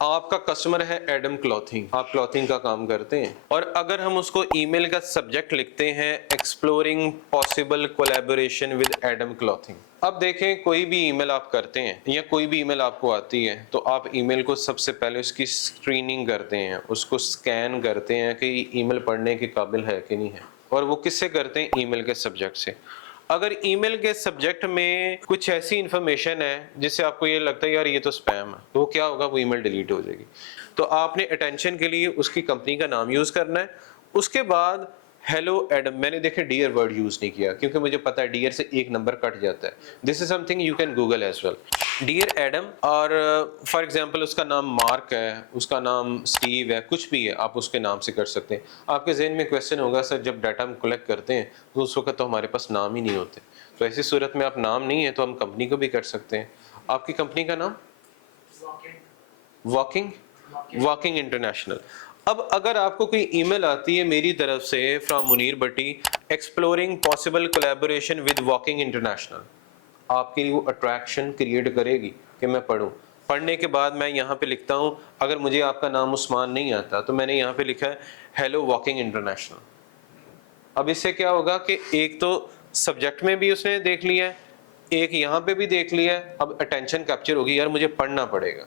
आपका कस्टमर है Adam clothing, आप क्लॉथिंग का काम करते हैं और अगर हम उसको ईमेल का सब्जेक्ट लिखते हैं exploring possible collaboration with Adam clothing. अब देखें, कोई भी ईमेल आप करते हैं या कोई भी ईमेल आपको आती है तो आप ईमेल को सबसे पहले उसकी स्क्रीनिंग करते हैं, उसको स्कैन करते हैं कि ईमेल पढ़ने के काबिल है कि नहीं है। और वो किससे करते हैं? ईमेल के सब्जेक्ट से। अगर ईमेल के सब्जेक्ट में कुछ ऐसी इंफॉर्मेशन है जिससे आपको ये लगता है यार ये तो स्पैम है, तो क्या होगा? वो ईमेल डिलीट हो जाएगी। तो आपने अटेंशन के लिए उसकी कंपनी का नाम यूज करना है। उसके बाद हेलो एडम, मैंने देखे डियर वर्ड यूज नहीं किया क्योंकि मुझे पता है डियर से एक नंबर कट जाता है। This is something you can Google as well. Dear Adam, और फॉर एग्जांपल उसका नाम मार्क है, उसका नाम स्टीव है, कुछ भी है, आप उसके नाम से कर सकते हैं। आपके जहन में क्वेश्चन होगा सर जब डाटा हम कलेक्ट करते हैं तो उस वक्त तो हमारे पास नाम ही नहीं होते, तो ऐसी सूरत में आप नाम नहीं है तो हम कंपनी को भी कर सकते हैं। आपकी कंपनी का नाम वॉकिंग वॉकिंग इंटरनेशनल। अब अगर आपको कोई ईमेल आती है मेरी तरफ से from Munir Bhatti exploring possible collaboration with walking international, आपके लिए वो अट्रैक्शन क्रिएट करेगी कि मैं पढूं। पढ़ने के बाद मैं यहाँ पे लिखता हूँ, अगर मुझे आपका नाम उस्मान नहीं आता तो मैंने यहाँ पे लिखा है हेलो वॉकिंग इंटरनेशनल। अब इससे क्या होगा कि एक तो सब्जेक्ट में भी उसने देख लिया है, एक यहाँ पे भी देख लिया है, अब अटेंशन कैप्चर होगी, यार मुझे पढ़ना पड़ेगा।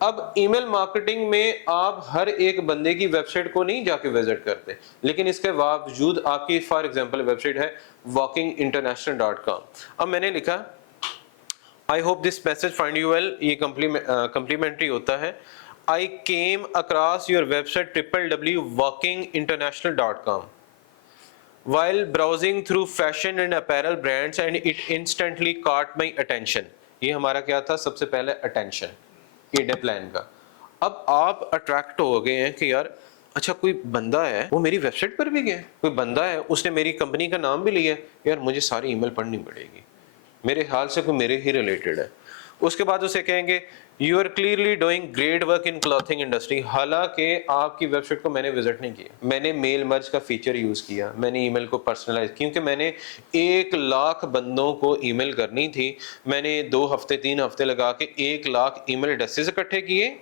अब ईमेल मार्केटिंग में आप हर एक बंदे की वेबसाइट को नहीं जाके विजिट करते, लेकिन इसके बावजूद आपकी फॉर एग्जांपल वेबसाइट है walkinginternational.com। अब मैंने लिखा I hope this message find you well, ये कम्प्लीमेंट्री होता है। I came across your website www.walkinginternational.com while browsing through fashion and apparel brands and it instantly caught my attention। ये हमारा क्या था? सबसे पहले अटेंशन, ईडे प्लान का। अब आप अट्रैक्ट हो गए हैं कि यार अच्छा कोई बंदा है वो मेरी वेबसाइट पर भी गया, कोई बंदा है उसने मेरी कंपनी का नाम भी लिया, यार मुझे सारी ईमेल पढ़नी पड़ेगी, मेरे हाल से कोई मेरे ही रिलेटेड है। उसके बाद उसे कहेंगे you are clearly doing great work in clothing industry. हालांकि आपकी वेबसाइट को मैंने विजिट नहीं किया, मैंने मेल मर्ज का फीचर यूज किया, मैंने ईमेल को पर्सनलाइज, क्योंकि मैंने 1 लाख बंदों को ईमेल करनी थी। मैंने 2 हफ्ते 3 हफ्ते लगा के 1 लाख ईमेल एड्रेसेस इकट्ठे किए,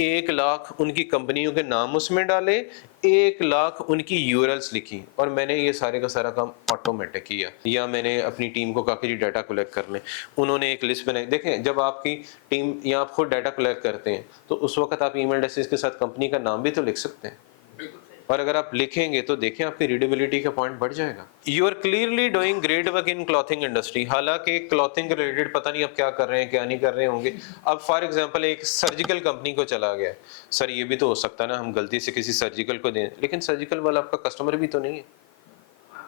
1 लाख उनकी कंपनियों के नाम उसमें डाले, 1 लाख उनकी यूआरएल्स लिखी, और मैंने ये सारे का सारा काम ऑटोमेटिक किया। या मैंने अपनी टीम को कहा कि जी डाटा कलेक्ट कर लें, उन्होंने एक लिस्ट बनाई। देखें, जब आपकी टीम या आप खुद डाटा कलेक्ट करते हैं तो उस वक्त आप ईमेल एड्रेसेस के साथ कंपनी का नाम भी तो लिख सकते हैं, और अगर आप लिखेंगे तो देखें आपकी रीडेबिलिटी का पॉइंट बढ़ जाएगा। You are clearly doing great work in clothing industry. हालांकि क्लॉथिंग रिलेटेड पता नहीं आप क्या कर रहे हैं क्या नहीं कर रहे होंगे। अब फॉर एग्जांपल एक सर्जिकल कंपनी को चला गया, सर ये भी तो हो सकता है ना हम गलती से किसी सर्जिकल को दें, लेकिन सर्जिकल वाला आपका कस्टमर भी तो नहीं है।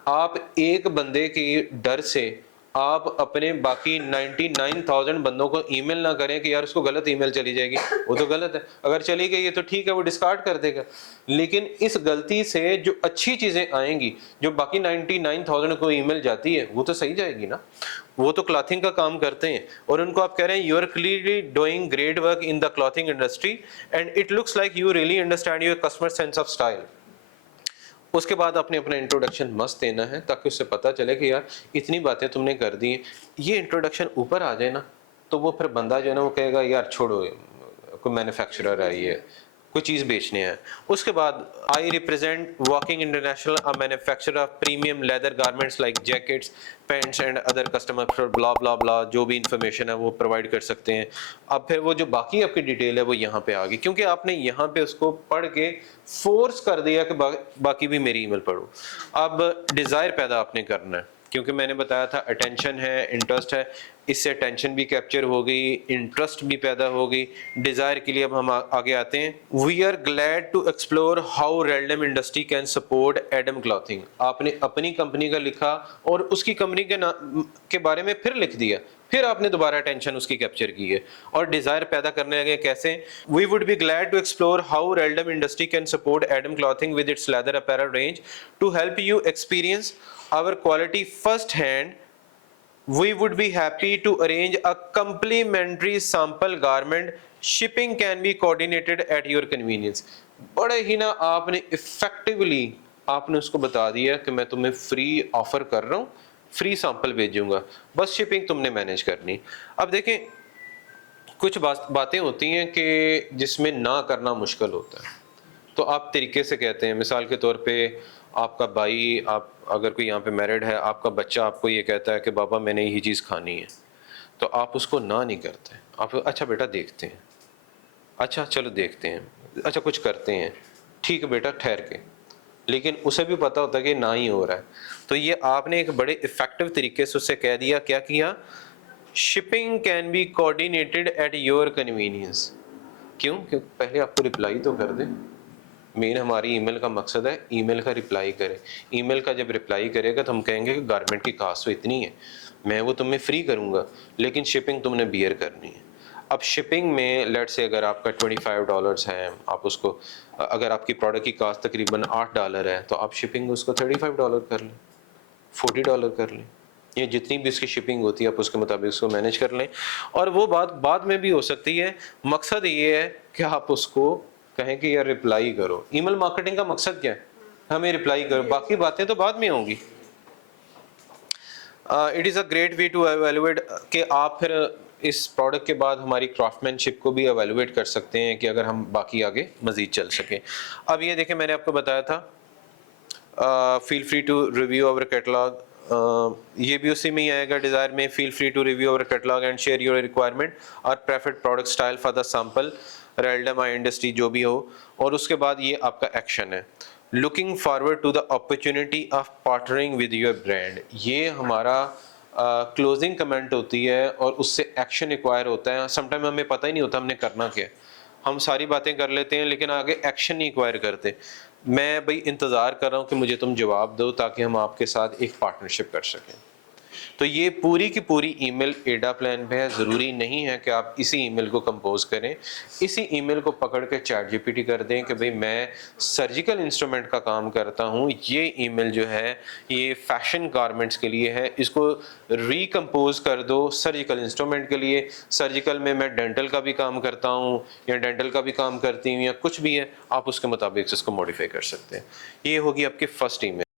आप एक बंदे के डर से आप अपने बाकी 99,000 बंदों को ईमेल ना करें कि यार उसको गलत ईमेल चली जाएगी, वो तो गलत है। अगर चली गई है तो ठीक है, वो डिस्कार्ड कर देगा, लेकिन इस गलती से जो अच्छी चीजें आएंगी, जो बाकी 99,000 को ईमेल जाती है, वो तो सही जाएगी ना। वो तो क्लॉथिंग का काम करते हैं और उनको आप कह रहे हैं you are clearly doing great work in the clothing industry and it looks like you really understand your customer sense of style. उसके बाद आपने अपना इंट्रोडक्शन मस्त देना है ताकि उससे पता चले कि यार इतनी बातें तुमने कर दी, ये इंट्रोडक्शन ऊपर आ जाए ना तो वो फिर बंदा जो है ना वो कहेगा यार छोड़ो, कोई मैन्युफैक्चरर है ये, कोई चीज़ बेचने हैं। उसके बाद I represent Walking International, a manufacturer of premium leather garments like jackets pants and other customer for blah blah blah, जो भी इंफॉर्मेशन है वो प्रोवाइड कर सकते हैं। अब फिर वो जो बाकी आपकी डिटेल है वो यहाँ पे आ गई, क्योंकि आपने यहाँ पे उसको पढ़ के फोर्स कर दिया कि बाकी भी मेरी ईमेल पढ़ो। अब डिज़ायर पैदा आपने करना है, क्योंकि मैंने बताया था अटेंशन है, इंटरेस्ट है, इससे अटेंशन भी कैप्चर हो गई, इंटरेस्ट भी पैदा हो गई। डिजायर के लिए अब हम आगे आते हैं। We are glad to explore how random industry can support Adam clothing. आपने अपनी कंपनी का लिखा और उसकी कंपनी के बारे में फिर लिख दिया, फिर आपने दोबारा अटेंशन उसकी कैप्चर की है और डिजायर पैदा करने लगे। कैसे? We would be glad to explore how random industry can support Adam clothing with its leather apparel range to help you experience our quality first hand. We would be happy to arrange a complimentary sample garment. Shipping can be coordinated at your convenience. बड़े ही ना आपने effectively आपने उसको बता दिया कि मैं तुम्हें फ्री ऑफर कर रहा हूँ, फ्री सैंपल भेजूंगा, बस शिपिंग तुमने मैनेज करनी। अब देखें कुछ बातें होती हैं कि जिसमें ना करना मुश्किल होता है, तो आप तरीके से कहते हैं। मिसाल के तौर पे आपका भाई, आप अगर कोई यहाँ पे मैरिड है, आपका बच्चा आपको ये कहता है कि बाबा मैंने यही चीज़ खानी है, तो आप उसको ना नहीं करते। आप अच्छा बेटा देखते हैं, अच्छा चलो देखते हैं, अच्छा कुछ करते हैं, ठीक है बेटा ठहर के। लेकिन उसे भी पता होता है कि ना ही हो रहा है, तो ये आपने एक बड़े इफ़ेक्टिव तरीके से उससे कह दिया। क्या किया? Shipping can be coordinated at your convenience. क्यों? क्योंकि पहले आपको रिप्लाई तो कर दे। मेन हमारी ईमेल का मकसद है ईमेल का रिप्लाई करे। ईमेल का जब रिप्लाई करेगा तो हम कहेंगे कि गारमेंट की कास्ट तो इतनी है, मैं वो तुम्हें फ्री करूंगा, लेकिन शिपिंग तुमने बियर करनी है। अब शिपिंग में लेट से अगर आपका $25 है, आप उसको, अगर आपकी प्रोडक्ट की कास्ट तकरीबन $8 है, तो आप शिपिंग उसको $35 कर लें, $40 कर लें, ये जितनी भी उसकी शिपिंग होती है आप उसके मुताबिक उसको मैनेज कर लें। और वो बात बाद में भी हो सकती है। मकसद ये है कि आप उसको कहें कि यार रिप्लाई करो। ईमेल मार्केटिंग का मकसद क्या है? हमें रिप्लाई करो, बाकी बातें तो बाद में होंगी। It is a great way to evaluate कि आप फिर इस प्रोडक्ट के बाद हमारी क्राफ्टमैनशिप को भी एवेलुएट कर सकते हैं कि अगर हम बाकी आगे मज़ीद चल सकें। अब ये देखें, मैंने आपको बताया था feel free to review our catalogue, ये भी उसी में ही आएगा डिज़ायर में। Feel free to review our catalogue and share your requirement और preferred product style for the sample रेलडम आई इंडस्ट्री जो भी हो। और उसके बाद ये आपका एक्शन है, looking forward to the opportunity of partnering with your brand. ये हमारा क्लोजिंग कमेंट होती है और उससे एक्शन रिक्वायर होता है। समटाइम हमें पता ही नहीं होता हमने करना क्या है, हम सारी बातें कर लेते हैं लेकिन आगे एक्शन नहीं एक्वायर करते। मैं भाई इंतज़ार कर रहा हूँ कि मुझे तुम जवाब दो ताकि हम आपके साथ एक पार्टनरशिप कर सकें। तो ये पूरी की पूरी ईमेल एडा प्लान पे है। ज़रूरी नहीं है कि आप इसी ईमेल को कंपोज करें, इसी ईमेल को पकड़ के चैट जीपीटी कर दें कि भाई मैं सर्जिकल इंस्ट्रूमेंट का काम करता हूँ, ये ईमेल जो है ये फैशन गारमेंट्स के लिए है, इसको रिकम्पोज कर दो सर्जिकल इंस्ट्रूमेंट के लिए। सर्जिकल में मैं डेंटल का भी काम करता हूँ या डेंटल का भी काम करती हूँ या कुछ भी है, आप उसके मुताबिक इसको मॉडिफाई कर सकते हैं। ये होगी आपकी फर्स्ट ईमेल।